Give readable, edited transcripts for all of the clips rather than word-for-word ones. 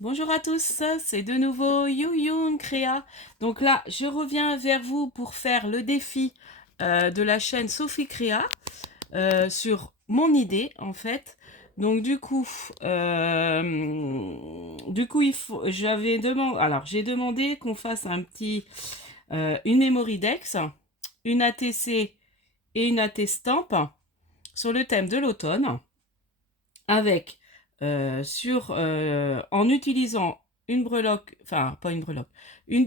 Bonjour à tous, c'est de nouveau Youyun Créa. Donc là, je reviens vers vous pour faire le défi de la chaîne Sophie Créa sur mon idée en fait. Donc j'ai demandé qu'on fasse une memory Dex, une ATC et une AT Stamp sur le thème de l'automne avec en utilisant une breloque, enfin pas une breloque, une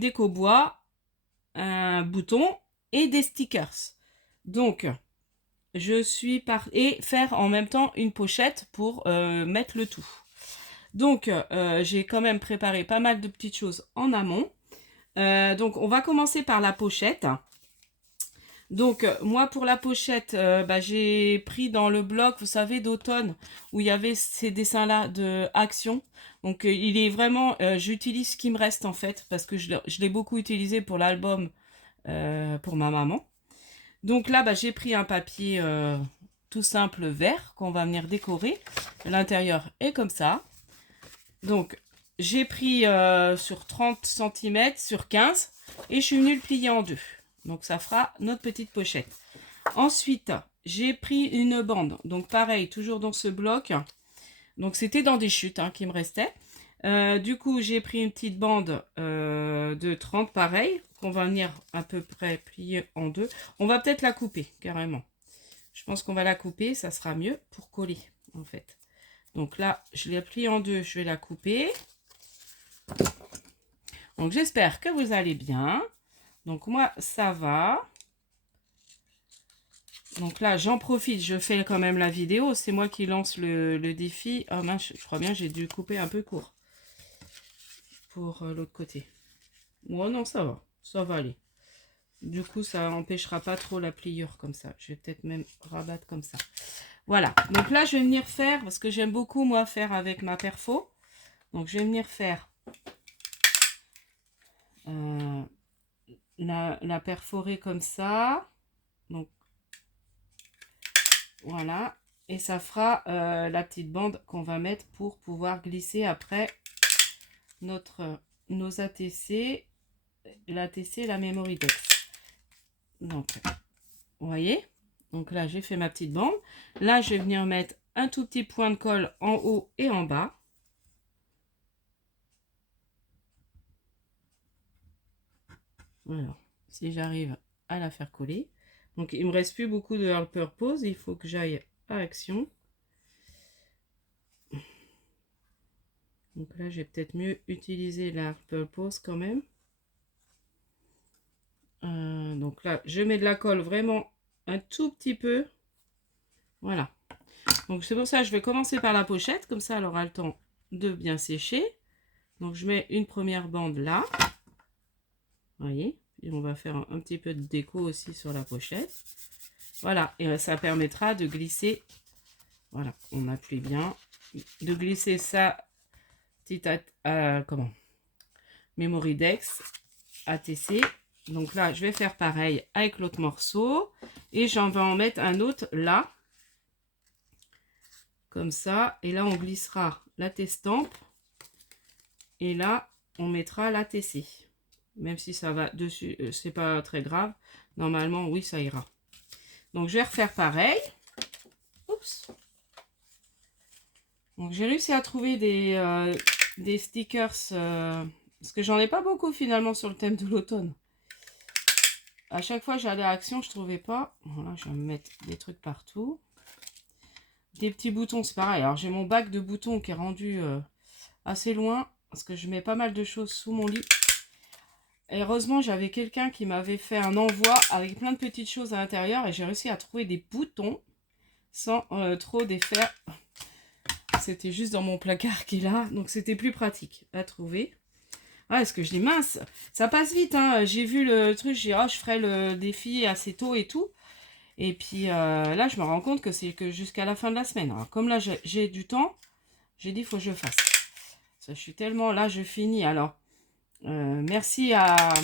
déco bois, un bouton et des stickers. Donc et faire en même temps une pochette pour mettre le tout. Donc j'ai quand même préparé pas mal de petites choses en amont. Donc on va commencer par la pochette. Donc, moi, pour la pochette, j'ai pris dans le bloc, vous savez, d'automne, où il y avait ces dessins-là de Action. Donc, il est vraiment, j'utilise ce qui me reste, en fait, parce que je l'ai beaucoup utilisé pour l'album pour ma maman. Donc là, j'ai pris un papier tout simple vert qu'on va venir décorer. L'intérieur est comme ça. Donc, j'ai pris sur 30 cm sur 15 et je suis venue le plier en deux. Donc, ça fera notre petite pochette. Ensuite, j'ai pris une bande. Donc, pareil, toujours dans ce bloc. Donc, c'était dans des chutes qui me restaient. Du coup, j'ai pris une petite bande de 30, pareil, qu'on va venir à peu près plier en deux. On va peut-être la couper, carrément. Je pense qu'on va la couper, ça sera mieux pour coller, en fait. Donc là, je l'ai pliée en deux, je vais la couper. Donc, j'espère que vous allez bien. Donc, moi, ça va. Donc là, j'en profite, je fais quand même la vidéo. C'est moi qui lance le défi. Oh mince, je crois bien j'ai dû couper un peu court pour l'autre côté. Oh non, ça va aller. Du coup, ça n'empêchera pas trop la pliure comme ça. Je vais peut-être même rabattre comme ça. Voilà, donc là, je vais venir faire, parce que j'aime beaucoup, moi, faire avec ma perfo. Donc, je vais venir faire euh, la perforer comme ça. Donc, voilà. Et ça fera la petite bande qu'on va mettre pour pouvoir glisser après nos ATC, l'ATC, la memory dex. Donc, vous voyez? Donc là, j'ai fait ma petite bande. Là, je vais venir mettre un tout petit point de colle en haut et en bas. Voilà, si j'arrive à la faire coller. Donc, il me reste plus beaucoup de All Purpose. Il faut que j'aille à Action. Donc là, j'ai peut-être mieux utiliser la All Purpose quand même. Donc là, je mets de la colle vraiment un tout petit peu. Voilà. Donc c'est pour ça que je vais commencer par la pochette. Comme ça, elle aura le temps de bien sécher. Donc je mets une première bande là. Vous voyez. Et on va faire un petit peu de déco aussi sur la pochette. Voilà. Et ça permettra de glisser. Voilà. On appuie bien. De glisser ça petite Memory Dex ATC. Donc là, je vais faire pareil avec l'autre morceau. Et j'en vais en mettre un autre là. Comme ça. Et là, on glissera la T-stamp. Et là, on mettra la TC. Même si ça va dessus, c'est pas très grave. Normalement, oui, ça ira. Donc, je vais refaire pareil. Oups. Donc, j'ai réussi à trouver des stickers. Parce que j'en ai pas beaucoup finalement sur le thème de l'automne. À chaque fois, j'allais à Action, je trouvais pas. Voilà, je vais me mettre des trucs partout. Des petits boutons, c'est pareil. Alors, j'ai mon bac de boutons qui est rendu assez loin. Parce que je mets pas mal de choses sous mon lit. Et heureusement, j'avais quelqu'un qui m'avait fait un envoi avec plein de petites choses à l'intérieur. Et j'ai réussi à trouver des boutons sans trop défaire. C'était juste dans mon placard qui est là. Donc, c'était plus pratique à trouver. Ah, est-ce que je dis mince, ça passe vite, hein. J'ai vu le truc, j'ai dit, oh, je ferai le défi assez tôt et tout. Et puis là, je me rends compte que c'est que jusqu'à la fin de la semaine. Alors, comme là, j'ai du temps, j'ai dit, il faut que je fasse. Ça, je suis tellement là, je finis. Alors, merci à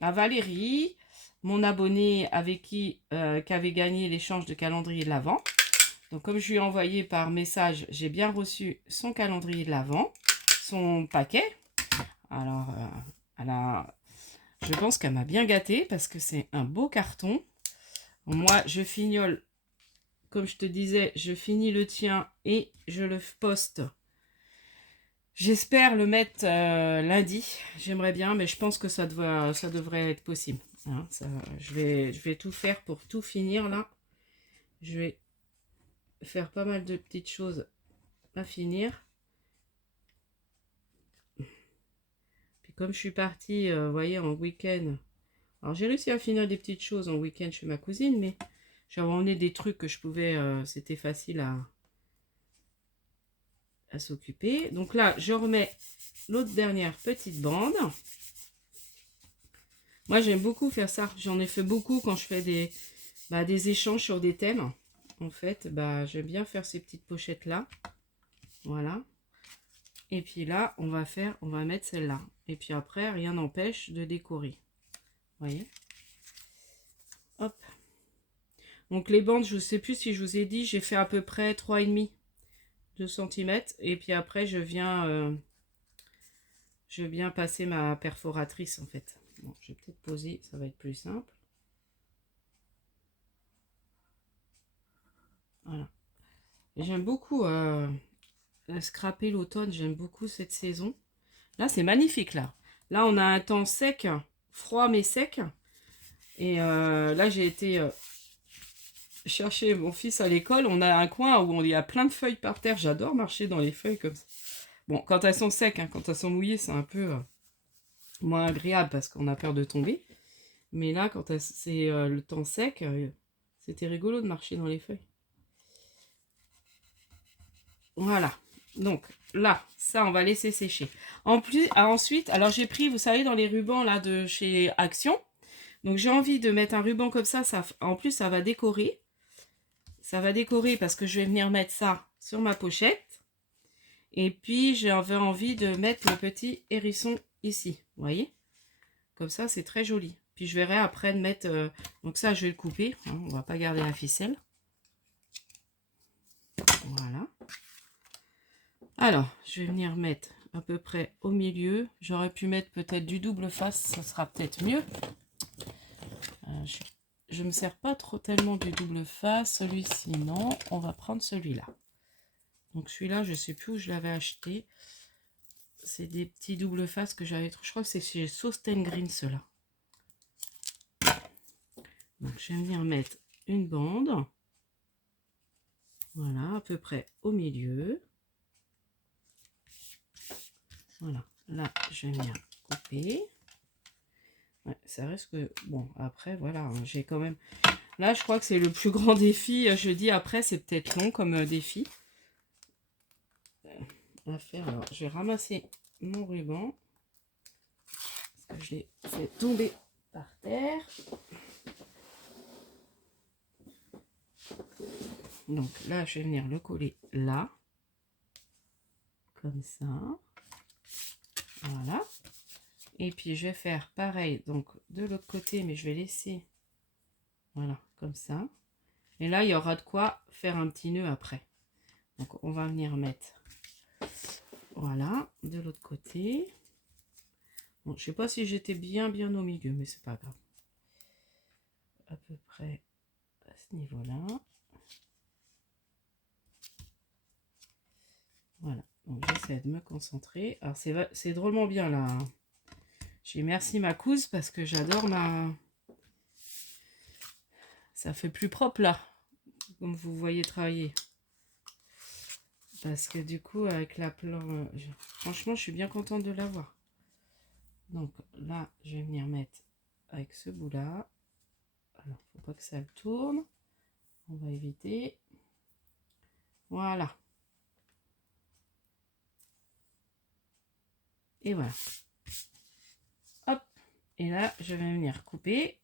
Valérie, mon abonnée avec qui avait gagné l'échange de calendrier de l'Avent. Donc, comme je lui ai envoyé par message, j'ai bien reçu son calendrier de l'Avent. son paquet. Alors, je pense qu'elle m'a bien gâtée parce que c'est un beau carton. Moi, je fignole, comme je te disais, je finis le tien et je le poste. J'espère le mettre lundi. J'aimerais bien, mais je pense que ça devrait être possible. Hein, je vais tout faire pour tout finir là. Je vais faire pas mal de petites choses à finir. Puis comme je suis partie, vous voyez, en week-end. Alors j'ai réussi à finir des petites choses en week-end chez ma cousine, mais j'avais emmené des trucs que je pouvais, c'était facile à s'occuper. Donc là, je remets l'autre dernière petite bande. Moi, j'aime beaucoup faire ça. J'en ai fait beaucoup quand je fais des échanges sur des thèmes. En fait, j'aime bien faire ces petites pochettes-là. Voilà. Et puis là, on va mettre celle-là. Et puis après, rien n'empêche de décorer. Vous voyez? Hop. Donc les bandes, je ne sais plus si je vous ai dit, j'ai fait à peu près 3,5 cm. Et puis après, je viens passer ma perforatrice en fait. Bon, je vais peut-être poser, ça va être plus simple. Voilà. J'aime beaucoup scraper l'automne, j'aime beaucoup cette saison. Là, c'est magnifique là. Là, on a un temps sec, froid mais sec. Et là, j'ai été chercher mon fils à l'école. On a un coin où il y a plein de feuilles par terre. J'adore marcher dans les feuilles comme ça. Bon, quand elles sont secs, hein, quand elles sont mouillées, c'est un peu moins agréable parce qu'on a peur de tomber. Mais là, quand c'est le temps sec, c'était rigolo de marcher dans les feuilles. Voilà. Donc là, ça, on va laisser sécher. Ensuite, alors j'ai pris, vous savez, dans les rubans là de chez Action. Donc j'ai envie de mettre un ruban comme ça. En plus, ça va décorer. Ça va décorer parce que je vais venir mettre ça sur ma pochette. Et puis, j'avais envie de mettre le petit hérisson ici. Vous voyez? Comme ça, c'est très joli. Puis, je verrai après de mettre... donc ça, je vais le couper. Hein, on va pas garder la ficelle. Voilà. Alors, je vais venir mettre à peu près au milieu. J'aurais pu mettre peut-être du double face. Ça sera peut-être mieux. Je ne me sers pas tellement du double face. Celui-ci, non. On va prendre celui-là. Donc celui-là, je ne sais plus où je l'avais acheté. C'est des petits double face que j'avais. Je crois que c'est chez Sosten Green, ceux-là. Donc je vais venir mettre une bande. Voilà, à peu près au milieu. Voilà, là, je vais venir couper. Ouais, ça reste que... Bon, après, voilà, hein, j'ai quand même... Là, je crois que c'est le plus grand défi. Je dis après, c'est peut-être long comme défi. À faire. Alors, je vais ramasser mon ruban. Parce que je l'ai fait tomber par terre. Donc là, je vais venir le coller là. Comme ça. Voilà. Et puis, je vais faire pareil, donc de l'autre côté, mais je vais laisser, voilà, comme ça. Et là, il y aura de quoi faire un petit nœud après. Donc, on va venir mettre, voilà, de l'autre côté. Bon, je sais pas si j'étais bien au milieu, mais c'est pas grave. À peu près à ce niveau-là. Voilà, donc j'essaie de me concentrer. Alors, c'est drôlement bien là. J'ai merci ma couse parce que j'adore ma... Ça fait plus propre là, comme vous voyez travailler. Parce que du coup, avec la plan... franchement, je suis bien contente de l'avoir. Donc là, je vais venir mettre avec ce bout-là. Alors, faut pas que ça le tourne. On va éviter. Voilà. Et voilà. Hop. Et là, je vais venir couper.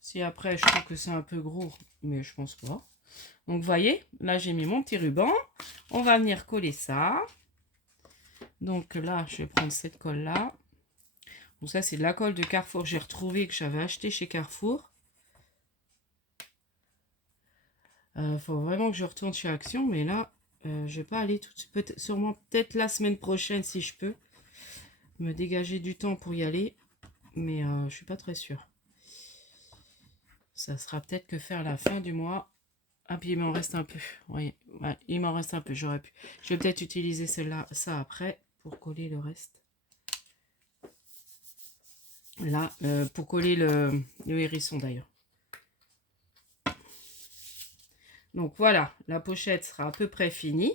Si après, je trouve que c'est un peu gros, mais je pense pas. Donc, vous voyez, là, j'ai mis mon petit ruban. On va venir coller ça. Donc là, je vais prendre cette colle-là. Donc ça, c'est de la colle de Carrefour. J'ai retrouvé que j'avais acheté chez Carrefour. Faut vraiment que je retourne chez Action, mais là, Je vais pas aller tout de suite, peut-être la semaine prochaine si je peux me dégager du temps pour y aller, mais je suis pas très sûre. Ça sera peut-être que faire la fin du mois. Ah, puis il m'en reste un peu. Oui, ouais, il m'en reste un peu, j'aurais pu. Je vais peut-être utiliser ça après pour coller le reste. Là, pour coller le hérisson d'ailleurs. Donc voilà, la pochette sera à peu près finie.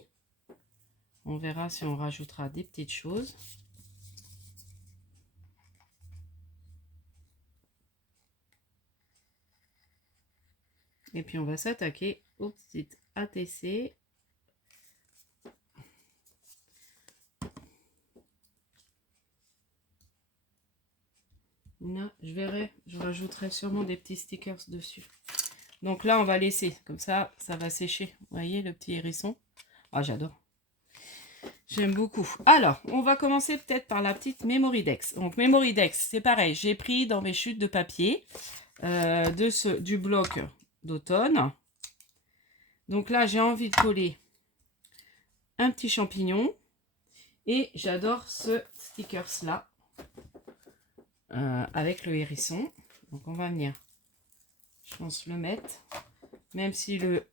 On verra si on rajoutera des petites choses. Et puis on va s'attaquer aux petites ATC. Là, je verrai, je rajouterai sûrement des petits stickers dessus. Donc là, on va laisser, comme ça va sécher. Vous voyez le petit hérisson? Ah, j'adore. J'aime beaucoup. Alors, on va commencer peut-être par la petite Memory Dex. Donc, Memory Dex, c'est pareil. J'ai pris dans mes chutes de papier du bloc d'automne. Donc là, j'ai envie de coller un petit champignon. Et j'adore ce stickers-là avec le hérisson. Donc, on va venir, je pense, le mettre. Même si le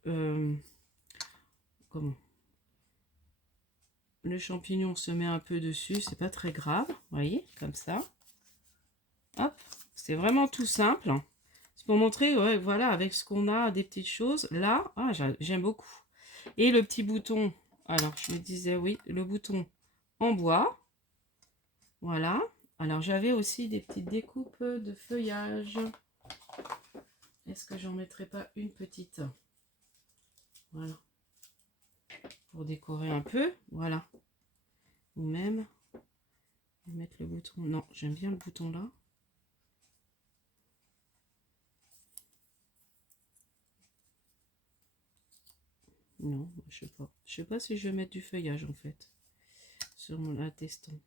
champignon se met un peu dessus, c'est pas très grave. Vous voyez, comme ça. Hop, c'est vraiment tout simple. C'est pour montrer, ouais, voilà, avec ce qu'on a, des petites choses. Là, ah, j'aime beaucoup. Et le petit bouton, alors je me disais, oui, le bouton en bois. Voilà. Alors j'avais aussi des petites découpes de feuillage. Est-ce que j'en mettrai pas une petite? Voilà. Pour décorer un peu, voilà. Ou même, mettre le bouton. Non, j'aime bien le bouton là. Non, je sais pas. Je sais pas si je vais mettre du feuillage en fait. Sur mon attestant.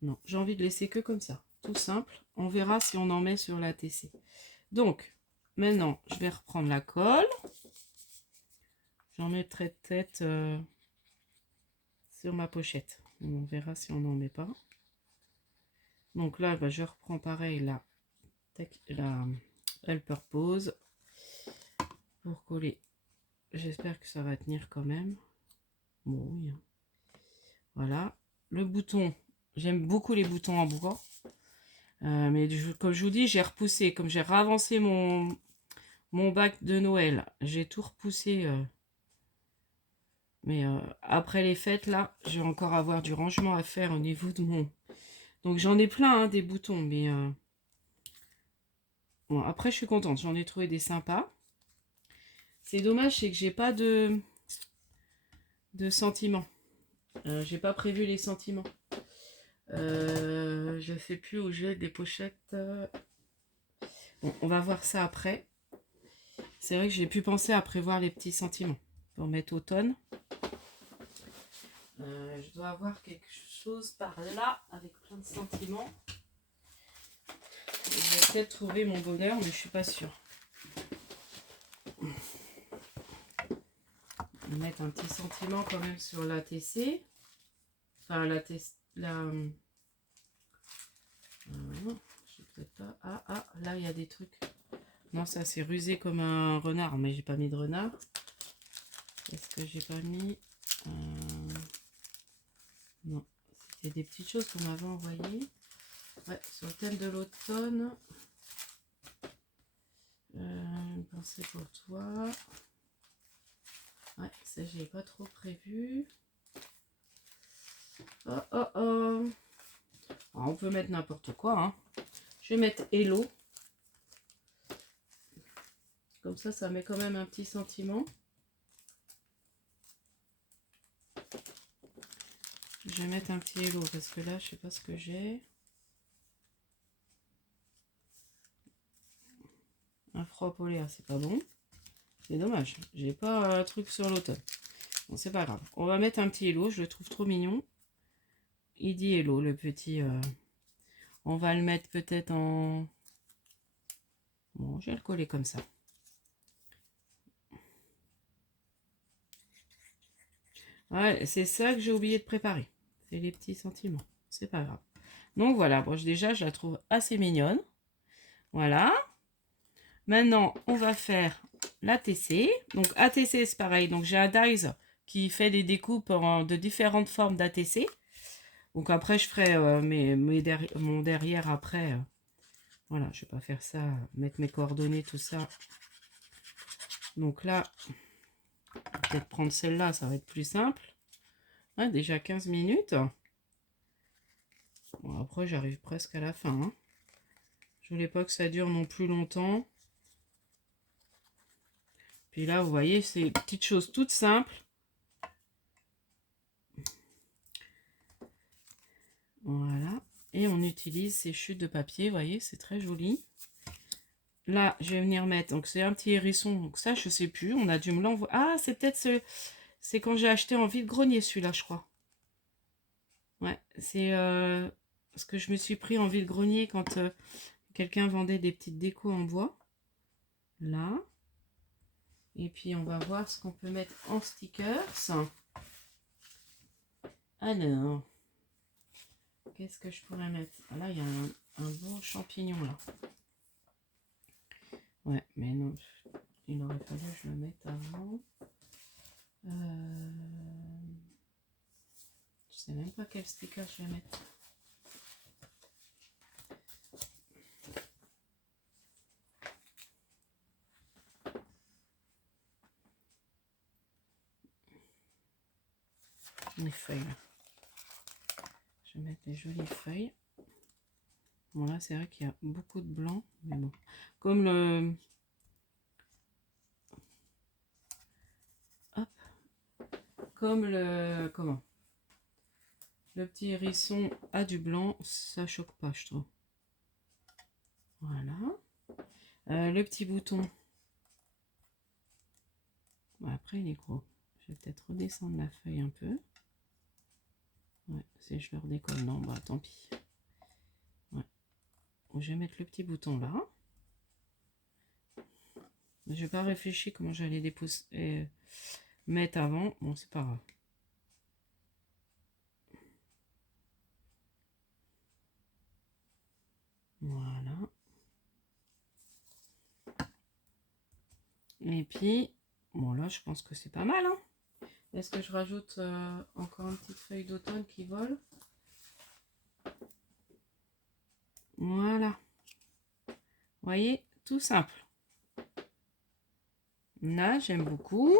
Non, j'ai envie de laisser que comme ça. Tout simple. On verra si on en met sur l'ATC. Donc, maintenant, je vais reprendre la colle. J'en mettrai peut-être sur ma pochette. On verra si on n'en met pas. Donc là, bah, je reprends pareil la Helper Pose pour coller. J'espère que ça va tenir quand même. Bon, oui. Voilà. Le bouton, j'aime beaucoup les boutons en bois. Mais comme je vous dis, j'ai repoussé. Comme j'ai ravancé mon bac de Noël, j'ai tout repoussé. Mais après les fêtes, là, je vais encore avoir du rangement à faire au niveau de mon... Donc j'en ai plein, hein, des boutons. Mais bon, après, je suis contente. J'en ai trouvé des sympas. C'est dommage, c'est que j'ai pas de sentiments. J'ai pas prévu les sentiments. Je sais plus où j'ai des pochettes. Bon, on va voir ça après. C'est vrai que j'ai pu penser à prévoir les petits sentiments pour mettre automne. Je dois avoir quelque chose par là avec plein de sentiments. Je vais peut-être trouver mon bonheur, mais je suis pas sûre. On va mettre un petit sentiment quand même sur l'ATC. Enfin, je sais peut-être pas. Ah, là, il y a des trucs. Non, ça, c'est rusé comme un renard, mais j'ai pas mis de renard. Est-ce que j'ai pas mis non, c'était des petites choses qu'on m'avait envoyées. Ouais, sur le thème de l'automne. Une pensée pour toi. Ouais, ça, j'ai pas trop prévu. Oh, oh, oh. Alors, on peut mettre n'importe quoi. Hein. Je vais mettre Hello. Comme ça met quand même un petit sentiment. Je vais mettre un petit Hello parce que là, je sais pas ce que j'ai. Un froid polaire, c'est pas bon. C'est dommage. J'ai pas un truc sur l'automne. Bon, c'est pas grave. On va mettre un petit Hello. Je le trouve trop mignon. Il dit Hello, le petit... On va le mettre peut-être en... Bon, je vais le coller comme ça. Ouais, c'est ça que j'ai oublié de préparer. C'est les petits sentiments. C'est pas grave. Donc voilà, bon, déjà, je la trouve assez mignonne. Voilà. Maintenant, on va faire l'ATC. Donc ATC, c'est pareil. Donc j'ai un dies qui fait des découpes de différentes formes d'ATC. Donc après, je ferai mon derrière après. Voilà, je vais pas faire ça, mettre mes coordonnées, tout ça. Donc là, peut-être prendre celle-là, ça va être plus simple. Ouais, déjà 15 minutes. Bon, après, j'arrive presque à la fin. Hein. Je voulais pas que ça dure non plus longtemps. Puis là, vous voyez, c'est des petites choses toutes simples. Voilà. Et on utilise ces chutes de papier, vous voyez, c'est très joli. Là, je vais venir mettre, donc c'est un petit hérisson, donc ça, je sais plus, on a dû me l'envoyer. Ah, c'est peut-être c'est quand j'ai acheté en vide-grenier celui-là, je crois. Ouais, c'est ce que je me suis pris en vide-grenier quand quelqu'un vendait des petites décos en bois. Là. Et puis, on va voir ce qu'on peut mettre en stickers. Alors, qu'est-ce que je pourrais mettre? Ah, là, il y a un beau champignon, là. Ouais, mais non, il aurait fallu que je le mette avant. Je sais même pas quel sticker je vais mettre. Les feuilles. Je vais mettre les jolies feuilles. Bon là c'est vrai qu'il y a beaucoup de blanc, mais bon. Comme le... Hop. Comme le... Comment? Le petit hérisson a du blanc, ça choque pas je trouve. Voilà. Le petit bouton. Bon, après il est gros. Je vais peut-être redescendre la feuille un peu. Ouais, si je le redécolle, non, bah tant pis. Ouais. Je vais mettre le petit bouton là. Je n'ai pas réfléchi comment j'allais mettre avant. Bon, c'est pas grave. Voilà. Et puis, bon là, je pense que c'est pas mal. Hein. Est-ce que je rajoute encore une petite feuille d'automne qui vole? Voilà. Vous voyez, tout simple. Là, j'aime beaucoup.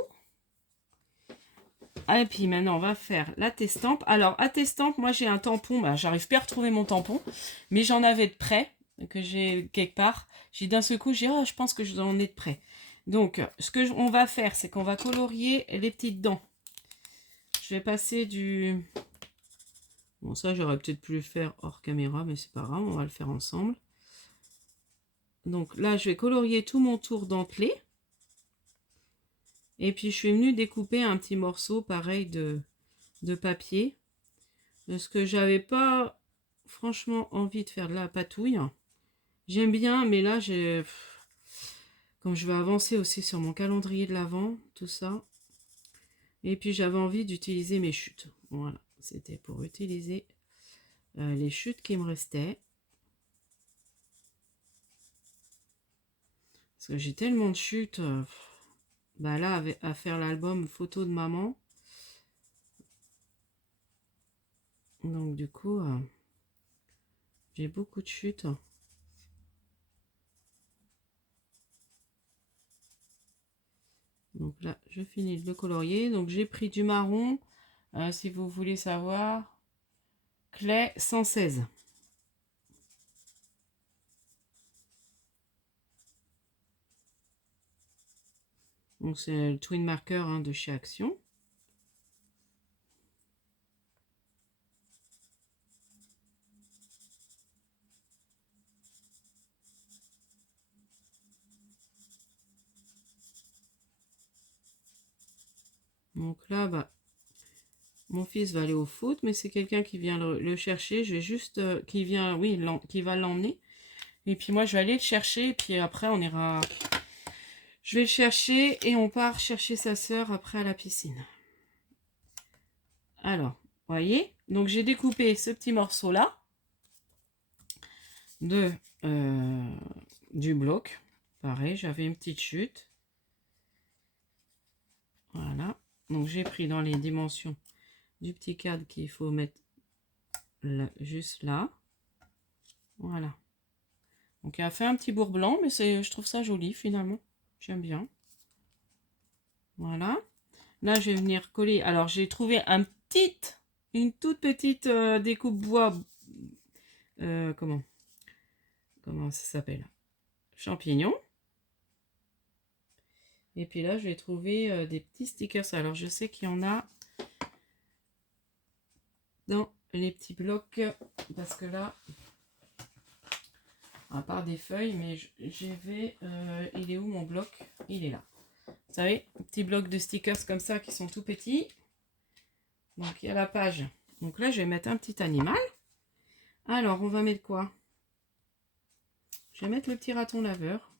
Et puis maintenant, on va faire la testampe. Alors, à testampe, moi j'ai un tampon. Bah, j'arrive plus à retrouver mon tampon. Mais j'en avais de près, que j'ai quelque part. J'ai d'un seul coup, j'ai oh, je pense que j'en ai de près. Donc, ce que on va faire, c'est qu'on va colorier les petites dents. Je vais passer du... Bon, ça, j'aurais peut-être pu le faire hors caméra, mais c'est pas grave, on va le faire ensemble. Donc là, je vais colorier tout mon tour dentelé. Et puis, je suis venue découper un petit morceau, pareil, de papier. Parce que j'avais pas, franchement, envie de faire de la patouille. J'aime bien, mais là, comme je vais avancer aussi sur mon calendrier de l'Avent, tout ça. Et puis, j'avais envie d'utiliser mes chutes. Voilà, c'était pour utiliser les chutes qui me restaient. Parce que j'ai tellement de chutes. Bah là, à faire l'album photo de maman. Donc du coup, j'ai beaucoup de chutes. Donc là, je finis de le colorier. Donc j'ai pris du marron, si vous voulez savoir. Clay 116. Donc c'est le twin marker hein, de chez Action. Donc là, bah, mon fils va aller au foot, mais c'est quelqu'un qui vient le chercher. Je vais juste, qui vient, oui, qui va l'emmener. Et puis moi, je vais aller le chercher. Et puis après, on ira. Je vais le chercher et on part chercher sa sœur après à la piscine. Alors, vous voyez, donc j'ai découpé ce petit morceau-là de du bloc. Pareil, j'avais une petite chute. Voilà. Donc j'ai pris dans les dimensions du petit cadre qu'il faut mettre là, juste là. Voilà. Donc il a fait un petit bourre blanc, mais je trouve ça joli finalement. J'aime bien. Voilà. Là, je vais venir coller. Alors, j'ai trouvé une toute petite découpe bois. Comment ça s'appelle? Champignons. Et puis là, je vais trouver des petits stickers. Alors, je sais qu'il y en a dans les petits blocs. Parce que là, à part des feuilles, mais j'ai vais... il est où mon bloc? Il est là. Vous savez, petits blocs de stickers comme ça qui sont tout petits. Donc, il y a la page. Donc là, je vais mettre un petit animal. Alors, on va mettre quoi? Je vais mettre le petit raton laveur.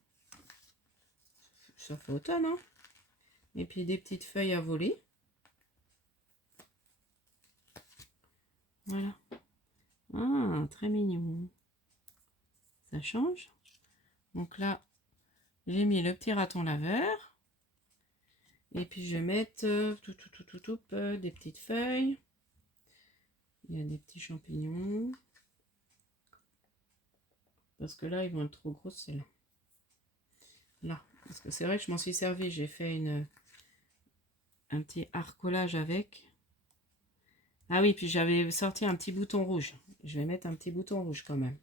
Ça fait automne, hein? Et puis des petites feuilles à voler. Voilà. Ah, très mignon. Ça change. Donc là, j'ai mis le petit raton laveur. Et puis je vais mettre des petites feuilles. Il y a des petits champignons. Parce que là, ils vont être trop gros, celles-là. Là. Parce que c'est vrai que je m'en suis servi. J'ai fait un petit arcolage avec. Ah oui, puis j'avais sorti un petit bouton rouge. Je vais mettre un petit bouton rouge quand même.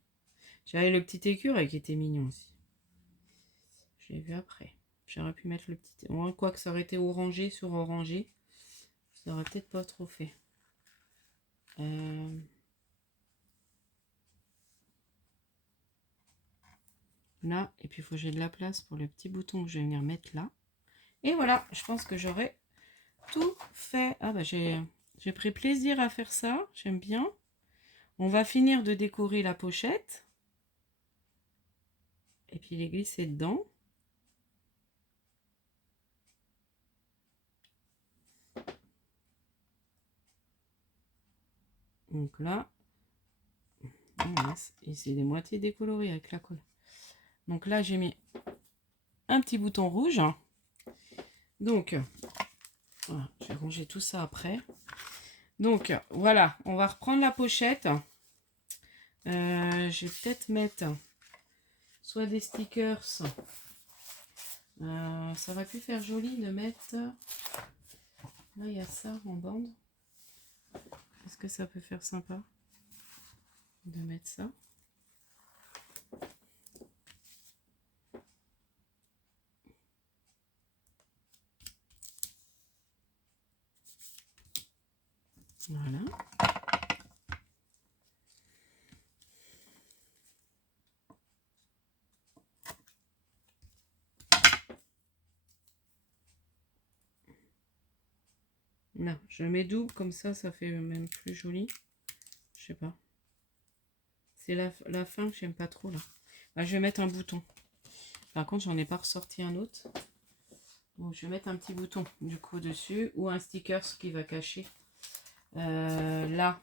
J'avais le petit écureuil qui était mignon aussi. Je l'ai vu après. J'aurais pu mettre le petit... Quoi que ça aurait été orangé sur orangé. Ça aurait peut-être pas trop fait. Là, et puis il faut que j'ai de la place pour le petit bouton que je vais venir mettre là. Et voilà, je pense que j'aurais tout fait. Ah bah j'ai pris plaisir à faire ça, j'aime bien. On va finir de décorer la pochette. Et puis les glisser dedans. Donc là, et c'est des moitiés décolorées avec la colle. Donc là, j'ai mis un petit bouton rouge. Donc, voilà, je vais ranger tout ça après. Donc, voilà, on va reprendre la pochette. Je vais peut-être mettre soit des stickers. Ça aurait pu faire joli de mettre... Là, il y a ça en bande. Est-ce que ça peut faire sympa de mettre ça? Voilà. Là, je mets double, comme ça fait même plus joli. Je sais pas. C'est la fin que j'aime pas trop là. Bah, je vais mettre un bouton. Par contre, j'en ai pas ressorti un autre. Donc, je vais mettre un petit bouton du coup dessus ou un sticker qui va cacher là.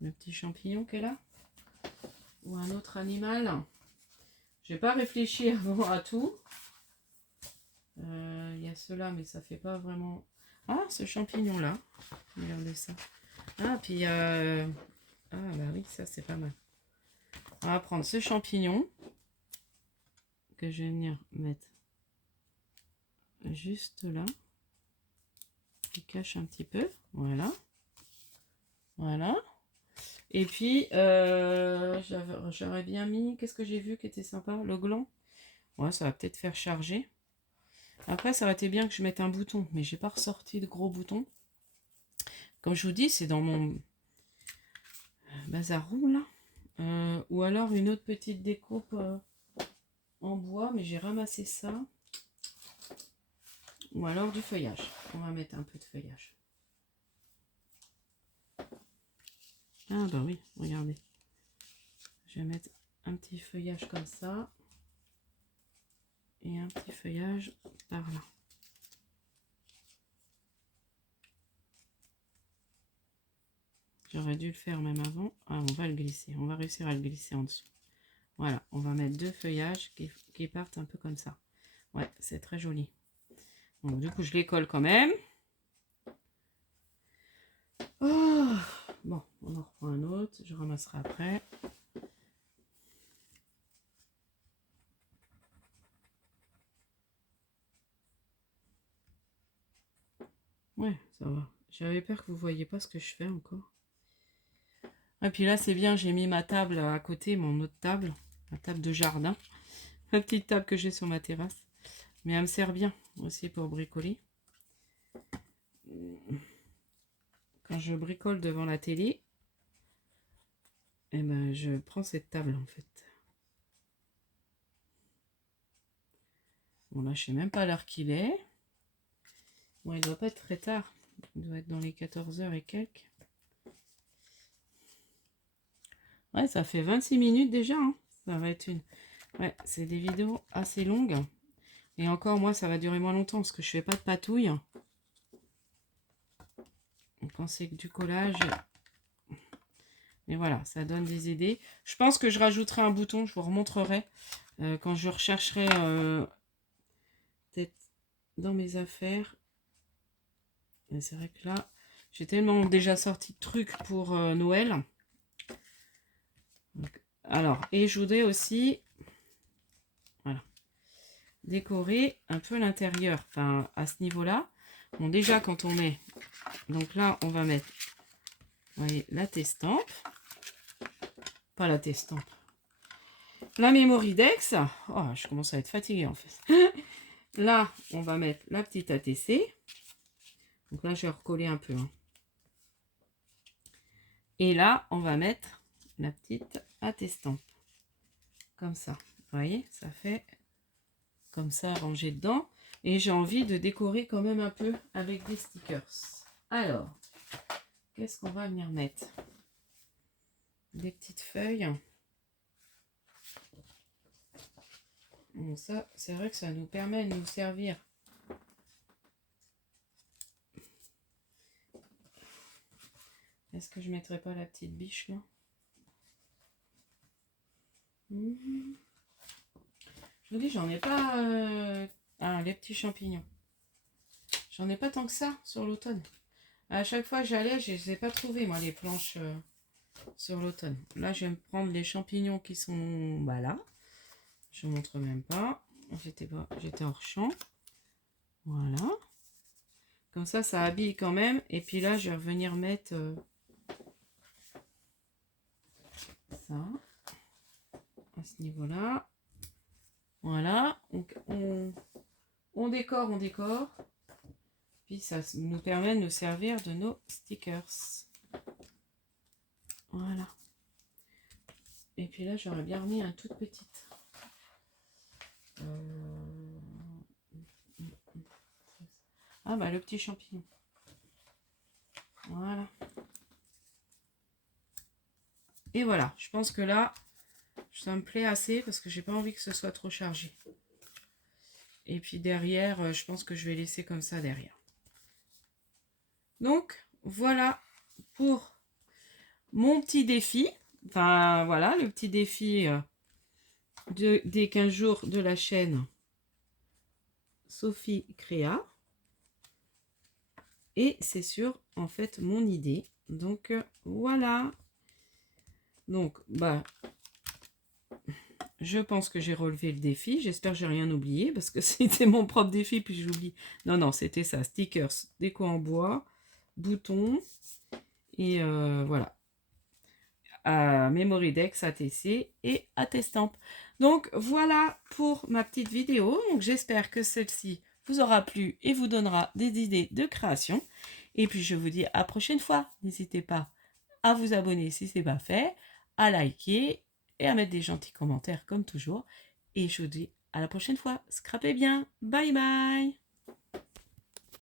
Le petit champignon qu'elle a. Ou un autre animal. J'ai pas réfléchi avant à tout. Il y a ceux-là, mais ça fait pas vraiment... Ah, ce champignon-là. Regardez ça. Ah, puis il y a... Ah, bah oui, ça, c'est pas mal. On va prendre ce champignon que je vais venir mettre juste là. Qui cache un petit peu. Voilà. Voilà. Et puis, j'aurais bien mis... Qu'est-ce que j'ai vu qui était sympa? Le gland. Ouais, ça va peut-être faire charger. Après, ça aurait été bien que je mette un bouton, mais j'ai pas ressorti de gros boutons. Comme je vous dis, c'est dans mon bazar room là. Ou alors une autre petite découpe en bois, mais j'ai ramassé ça. Ou alors du feuillage. On va mettre un peu de feuillage. Ah bah oui, regardez. Je vais mettre un petit feuillage comme ça. et un petit feuillage par là. J'aurais dû le faire même avant. Ah, on va le glisser. On va réussir à le glisser en dessous. Voilà, on va mettre 2 feuillages qui partent un peu comme ça. Ouais, c'est très joli. Bon, du coup, je les colle quand même. Oh, bon, on en reprend un autre. Je ramasserai après. Ouais, ça va. J'avais peur que vous ne voyiez pas ce que je fais encore. Et puis là, c'est bien, j'ai mis ma table à côté, mon autre table. Ma table de jardin. La petite table que j'ai sur ma terrasse. Mais elle me sert bien aussi pour bricoler. Quand je bricole devant la télé, eh ben, je prends cette table en fait. Bon là, je sais même pas l'heure qu'il est. Bon, il doit pas être très tard. Il doit être dans les 14h et quelques. Ouais, ça fait 26 minutes déjà. Hein. Ça va être une... Ouais, c'est des vidéos assez longues. Et encore, moi, ça va durer moins longtemps parce que je fais pas de patouille. Quand c'est du collage... Mais voilà, ça donne des idées. Je pense que je rajouterai un bouton, je vous remontrerai. Quand je rechercherai peut-être dans mes affaires. C'est vrai que là, j'ai tellement déjà sorti de trucs pour Noël. Donc, alors, et je voudrais aussi voilà, décorer un peu l'intérieur. Enfin, à ce niveau-là. Bon, déjà, quand on met... Donc là, on va mettre, vous voyez, la testampe. Pas la testampe. La Mémoridex. Oh, je commence à être fatiguée en fait. Là, on va mettre la petite ATC. Donc là, je vais recoller un peu. Hein. Et là, on va mettre la petite attestampe. Comme ça. Vous voyez, ça fait comme ça rangé dedans. Et j'ai envie de décorer quand même un peu avec des stickers. Alors, qu'est-ce qu'on va venir mettre? Des petites feuilles. Bon, ça, c'est vrai que ça nous permet de nous servir. Est-ce que je ne mettrai pas la petite biche là? Je vous dis, j'en ai pas... Ah, les petits champignons. J'en ai pas tant que ça sur l'automne. À chaque fois que j'allais, je ne les ai pas trouvés, moi, les planches sur l'automne. Là, je vais me prendre les champignons qui sont bah, là. Je ne montre même pas. J'étais hors champ. Voilà. Comme ça habille quand même. Et puis là, je vais revenir mettre ça. À ce niveau-là. Voilà. Donc, on décore, on décore. Puis ça nous permet de nous servir de nos stickers. Voilà. Et puis là, j'aurais bien remis un toute petite. Ah bah le petit champignon. Voilà. Et voilà, je pense que là, ça me plaît assez parce que j'ai pas envie que ce soit trop chargé. Et puis derrière, je pense que je vais laisser comme ça derrière. Donc, voilà pour mon petit défi. Enfin, voilà, le petit défi des 15 jours de la chaîne Sophie Créa. Et c'est sur, en fait, mon idée. Donc, voilà. Donc, bah, je pense que j'ai relevé le défi. J'espère que j'ai rien oublié parce que c'était mon propre défi puis j'oublie. Non, non, c'était ça. Stickers, déco en bois, boutons et voilà. Mémoridex, ATC et Attestamp. Donc voilà pour ma petite vidéo. Donc j'espère que celle-ci vous aura plu et vous donnera des idées de création. Et puis je vous dis à la prochaine fois. N'hésitez pas à vous abonner si ce n'est pas fait, à liker et à mettre des gentils commentaires comme toujours. Et je vous dis à la prochaine fois. Scrapez bien. Bye bye.